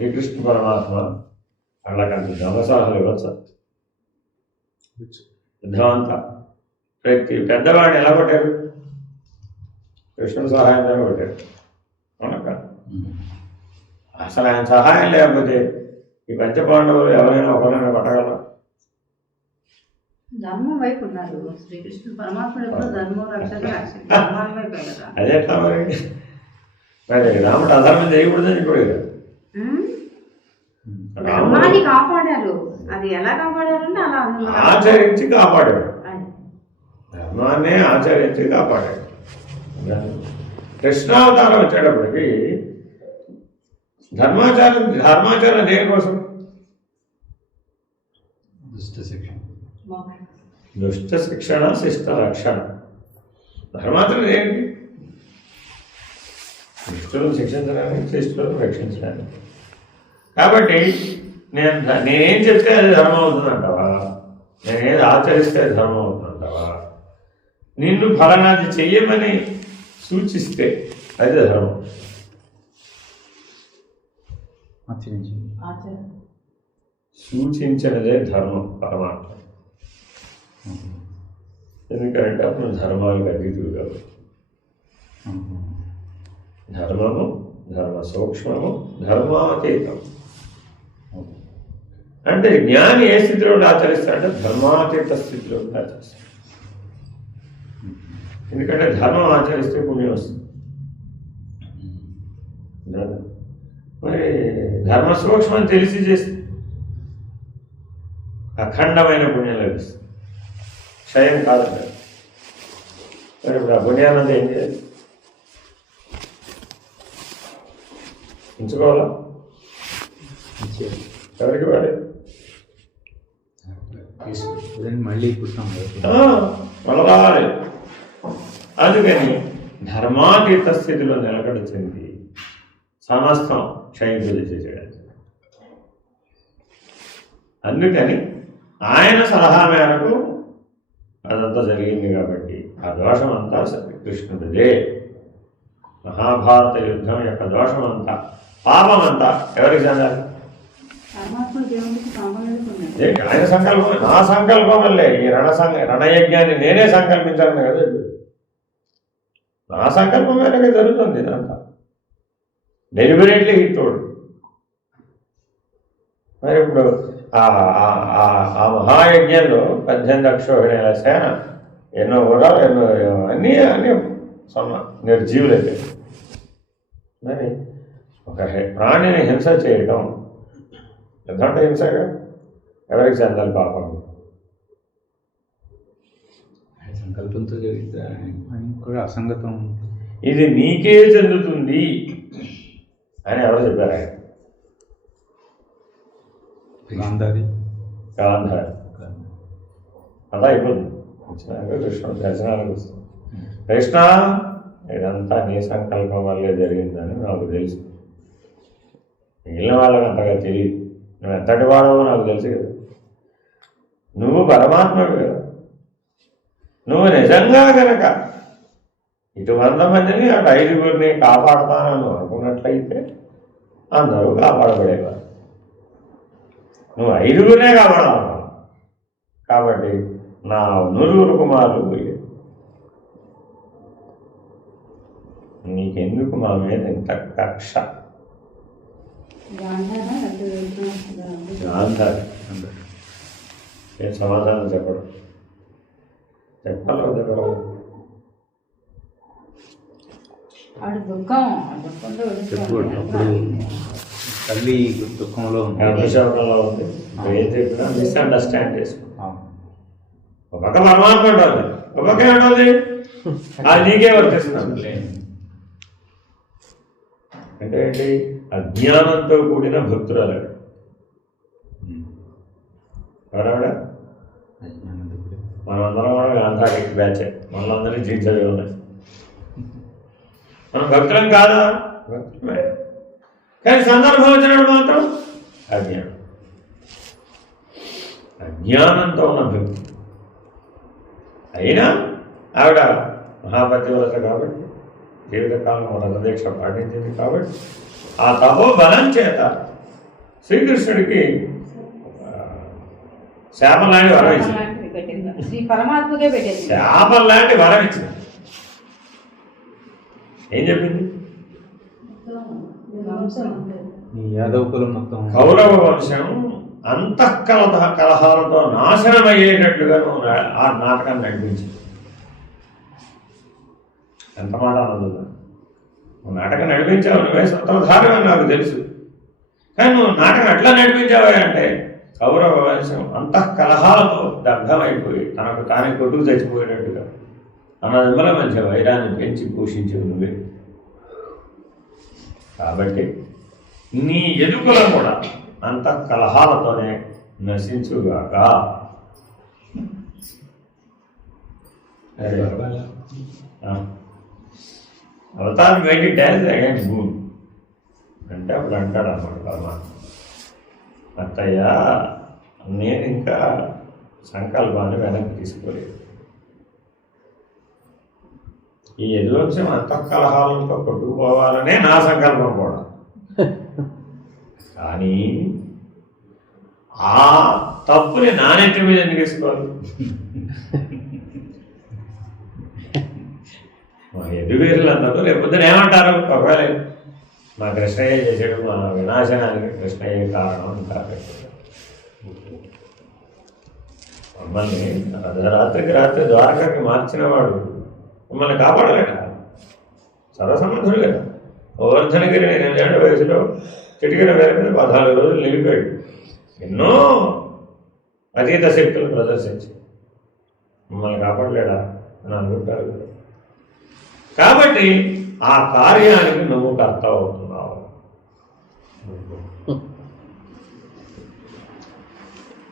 శ్రీకృష్ణ పరమాత్మ వాళ్ళకంత ధర్మసాహలు ఇవ్వచ్చు యుద్ధమంతా ప్రతి పెద్దవాడిని ఎలా కొట్టారు? కృష్ణుడు సహాయంతో కొట్టారు. అవునక్క అసలు ఆయన సహాయం లేకపోతే ఈ పంచపాండవులు ఎవరైనా ఒకరైనా కొట్టగలరా? అదే మరి. రాముడు అధర్మం చేయకూడదని చెప్పాడు కదా? ధర్మాన్ని కాపాడారు. అది ఎలా కాపాడారంటే అలా ఆచరించి కాపాడాడు అది. ధర్మాన్ని ఆచరించి కాపాడాడు కృష్ణావతారం వచ్చేటప్పటికి ధర్మాచారం ధర్మాచారం దేనికోసం దుష్ట శిక్షణ. దుష్ట శిక్షణ శిష్ట రక్షణ. ధర్మాచరణ ఏంటి దుష్టులను శిక్షించడానికి శిష్టులను రక్షించడానికి. కాబట్టి నేను నేనేం చెప్తే అది ధర్మం అవుతుందంటావా నేనేది ఆచరిస్తే అది ధర్మం అవుతుందంటావా నిన్ను ఫలనాది చెయ్యమని సూచిస్తే అది ధర్మం. సూచించినదే ధర్మం పరమాత్మ. ఎందుకంటే అప్పుడు ధర్మాలకు అతీతుడు కాబట్టి. ధర్మము ధర్మ సూక్ష్మము ధర్మాతీతం అంటే జ్ఞాని ఏ స్థితిలో ఆచరిస్తాడంటే ధర్మాతీత స్థితిలో ఆచరిస్తాడు. ఎందుకంటే ధర్మం ఆచరిస్తే పుణ్యం వస్తుంది. మరి ధర్మ సూక్ష్మం తెలిసి చేస్తే అఖండమైన పుణ్యం లభిస్తుంది. క్షయం కాదండి మరి ఇప్పుడు ఆ పుణ్యానంద ఏం చేయాలి? ఉంచుకోవాలా ఎవరికి వాడే? తీసుకుని మళ్ళీ పుట్టాం అందుకని ధర్మాతీత స్థితిలో నిలకడ చెంది సమస్తం క్షయింపజ చేసేయడానికి అందుకని ఆయన సలహా మేరకు అదంతా జరిగింది కాబట్టి ఆ దోషం అంతా కృష్ణుడిదే. మహాభారత యుద్ధం యొక్క దోషం అంతా పాపం అంతా ఎవరికి చెందాలి పరమాత్ముడు దేవుడికి కామలేదు ఉన్నాడు ఏంటి ఆయన సంకల్పం నా సంకల్పం వల్లే. ఈ రణ సంఘ రణయజ్ఞాన్ని నేనే సంకల్పించాలని కదా. నా సంకల్పం మేరకే జరుగుతుంది ఇదంతా. డెలిబరేట్లీ హిట్టోడు మరి ఇప్పుడు ఆ మహాయజ్ఞంలో పద్దెనిమిది అక్షోహిణీల సేన ఎన్నో కూడా ఎన్నో అన్నీ అన్నీ సొన్న నిర్జీవులైతే. మరి ఒక ప్రాణిని హింస చేయటం. ఎంతంటే హింసగా? ఎవరికి చెందాలి పాపం సంకల్పంతో జరిగితే కూడా అసంగతం ఇది నీకే చెందుతుంది అని ఎవరు చెప్పారు ఆయన. గాంధారి. గాంధారి. అలా అయిపోతుంది. వచ్చినాక కృష్ణుడు దర్శనానికి వస్తుంది కృష్ణ ఇదంతా నీ సంకల్పం వల్లే జరిగిందని నాకు తెలుసు. మిగిలిన వాళ్ళకి అంతగా తెలియదు. నువ్వు ఎంతటి వాడవో నాకు తెలుసు కదా. నువ్వు పరమాత్మవి కదా. నువ్వు నిజంగా గనక ఇటు వంద మందిని అటు ఐదుగురిని కాపాడతానని అనుకున్నట్లయితే అందరూ కాపాడబడేవారు. నువ్వు ఐదుగురినే కాపాడాలి. కాబట్టి నా నలుగురు కుమారులు పోయారు. నీకెందుకు మా మీద ఇంత కక్ష? గాంధారా. ఏం సమాధానం చెప్పడం చెప్పాలి చెప్పు అప్పుడు. తల్లి దుఃఖంలో ఉంది. ఉంది ఏం చెప్పినా మిస్అండర్స్టాండ్. ఒక పక్క పరమాత్మ ఉంటుంది ఒక పక్క ఏమంటుంది? అది నీకే వర్తిస్తుంది. అంటే ఏంటి? అజ్ఞానంతో కూడిన భక్తురాలు. ఎవరావిడ? గాంధారి బ్యాచ్ మనందరినీ ఉన్నాయి మనం భక్తులం కాదా? భక్తులమే. కానీ సందర్భం వచ్చినప్పుడు మాత్రం అజ్ఞానం. అజ్ఞానంతో ఉన్న భక్తి. అయినా ఆవిడ మహాపతివ్రత కాబట్టి జీవితకాలం వ్రతదీక్ష పాటించింది కాబట్టి ఆ తపో బలం చేత శ్రీకృష్ణుడికి ఆ, శాపం శ్రీ పరమాత్మకే పెట్టింది శాపం లాంటి వరం ఇచ్చింది. ఏం చెప్పింది? యాదవ్ కులం మొత్తం. కౌరవ వంశం అంతఃకల కలహాలతో నాశనమయ్యేటట్లుగా నువ్వు ఆ నాటకాన్ని నడిపించింది ఎంత మాట అన్నది నువ్వు నాటకం నడిపించావు నువ్వే సూత్రధారం అని నాకు తెలుసు. కానీ నువ్వు నాటకం ఎట్లా నడిపించావు అంటే కౌరవ వంశం అంతఃకలహాలతో దగ్ధమైపోయి తనకు తానే కొట్టుకు చచ్చిపోయేటట్టుగా. అన్నదిమ్మల మధ్య వైరాన్ని పెంచి పోషించేది నువ్వే. కాబట్టి నీ ఎదుగుల కూడా అంత కలహాలతోనే నశించుగాక అవతారం వెయిట్ డ్యాన్స్ అగైన్ భూమి అంటే అప్పుడు అంటాడు అన్నమాట పరమాత్మ. అత్తయ్య నేను ఇంకా సంకల్పాన్ని వెనక్కి తీసుకోలేదు. ఈ యదువంశం అంతఃకలహాలతో కొట్టుకుపోవాలనే నా సంకల్పం కూడా. కానీ ఆ తప్పుని నా మీద ఎందుకు వేసుకోవాలి? మా ఎదుగురులందరూ రేపు పొద్దున ఏమంటారు ఒకవేళ మా కృష్ణయ్య చేసేడు మా వినాశనానికి కృష్ణయ్య కారణం అంటారు మమ్మల్ని అర్ధరాత్రికి రాత్రి ద్వారకాకి మార్చినవాడు మిమ్మల్ని కాపాడలేట సర్వసమర్థుడు కదా. గోవర్ధనగిరి ఎనిమిదేళ్ళ వయసులో చిటికిన వేల మీద పదహారు రోజులు నిలిపాడు ఎన్నో అతీత శక్తులు ప్రదర్శించి మిమ్మల్ని కాపాడలేడా అని అనుకుంటారు. కాబట్టి ఆ కార్యానికి నువ్వు కర్త అవుతుంది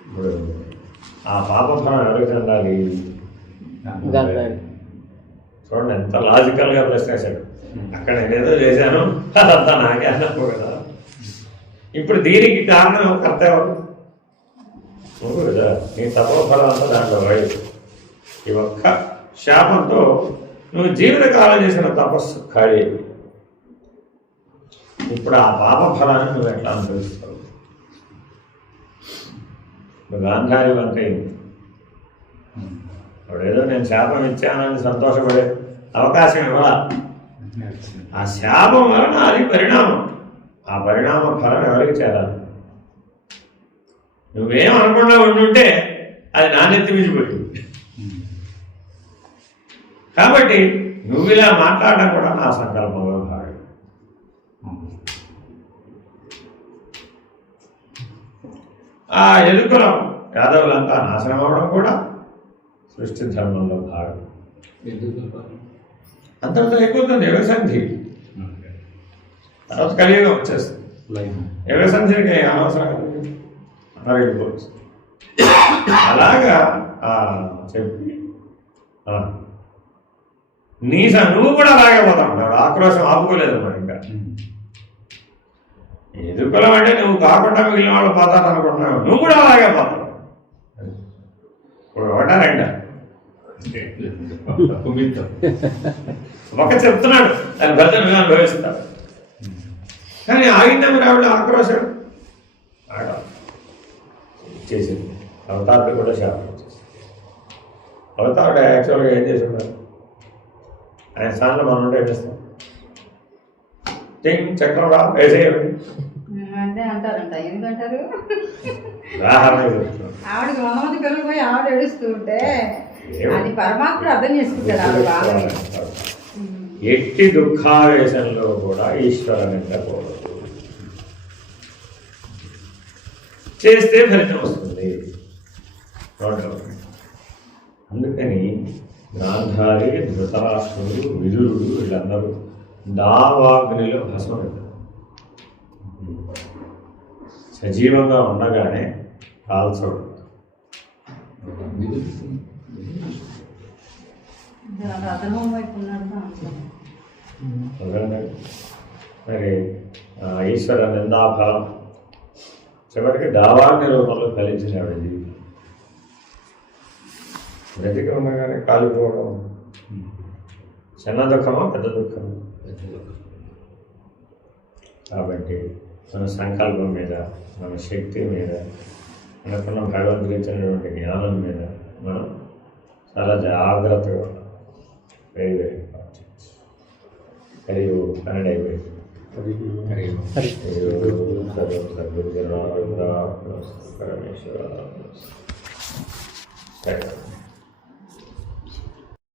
ఇప్పుడు ఆ పాపఫలం ఎవరికి చెందాలి చూడండి ఎంత లాజికల్గా ప్రశ్నించాడు అక్కడ నేనేదో చేశాను అదంతా నాకే అన్నప్పుడు కదా. ఇప్పుడు దీనికి కారణం? కర్త ఎవరు? నువ్వు కదా. నీ తపోఫలం అంతా దాంట్లో వాడు ఈ ఒక్క శాపంతో నువ్వు జీవితకాలం చేసిన తపస్సు ఖాళీ ఇప్పుడు ఆ పాప ఫలాన్ని నువ్వు ఎట్లా అనుభవిస్తావు? గాంధారి అంటే ఏదో నేను శాపం ఇచ్చానని సంతోషపడే అవకాశం ఇవ్వాల? ఆ శాపం వలన అది పరిణామం. ఆ పరిణామ ఫలం ఎవరికి చేరాలి? నువ్వేం అనకుండా ఉండుంటే అది నాణ్యత మించిపోయింది కాబట్టి నువ్వు ఇలా మాట్లాడడం కూడా నా సంకల్పంలో భాగం ఆ ఎదుకులం యాదవులంతా నాశనం అవ్వడం కూడా సృష్టి ధర్మంలో భాగం. అంతటితో అయిపోతుంది యుగసంధి తర్వాత కలియుగం వచ్చేస్తుంది. యుగసంధికి అనవసరం కదా. అన్నారు వెళ్ళిపోవచ్చు అలాగా ఆ, చెప్పి ఆ, నీ స- నువ్వు కూడా అలాగే పోతా ఉంటావు ఆక్రోశం ఆపుకోలేదు అన్నమాట ఇంకా. ఎదుర్కొలం అంటే నువ్వు కాకుండా మిగిలిన వాళ్ళు పోతారు అనుకుంటున్నావు. నువ్వు కూడా అలాగే పోతావు. ఇప్పుడు ఒక చెప్తున్నాడు దాని భర్త నువ్వు అనుభవిస్తాడు కానీ ఆగిందని ఆవిడ ఆక్రోశం. ఆడ చేసింది. అవతారుడు కూడా శాపం చేసింది. అవతారుడు యాక్చువల్గా ఏం చేసి ఉన్నాడు ఆయన స్థానంలో మనం ఉంటే ఏం చేస్తాం? చక్రం రా వేసేయండి అంటే అంటారంట ఎందుకంటారు ఆవిడకి వంద మంది పిల్లలు పోయి ఆవిడ ఏడుస్తూ ఉంటే. అది పరమాత్ముడు అర్థం చేసుకుంటాడు ఆవిడ ఎట్టి దుఃఖావేశంలో కూడా ఈశ్వర నిందకూడదు చేస్తే ఫలితం వస్తుంది. అందుకని గాంధారి ధృతరాష్ట్రుడు విదురుడు వీళ్ళందరూ దావాగ్నిలో భస్మం పెట్టారు సజీవంగా ఉండగానే కాల్చోడు మరి ఈశ్వర నిందాఫలం చివరికి దావాగ్ని రూపంలో ఫలించిన ఆవిడ జీవితం బ్రతికి ఉండగానే కాలిపోవడం చిన్న దుఃఖమా పెద్ద దుఃఖమా? కాబట్టి మన సంకల్పం మీద మన శక్తి మీద మనకున్న భగవంతుడు జ్ఞానం మీద మనం చాలా జాగ్రత్తగా very very important Hari Om Kannada అయిపోయింది హరి ఓం. సర్వం సద్గురు పరమేశ్వర సరే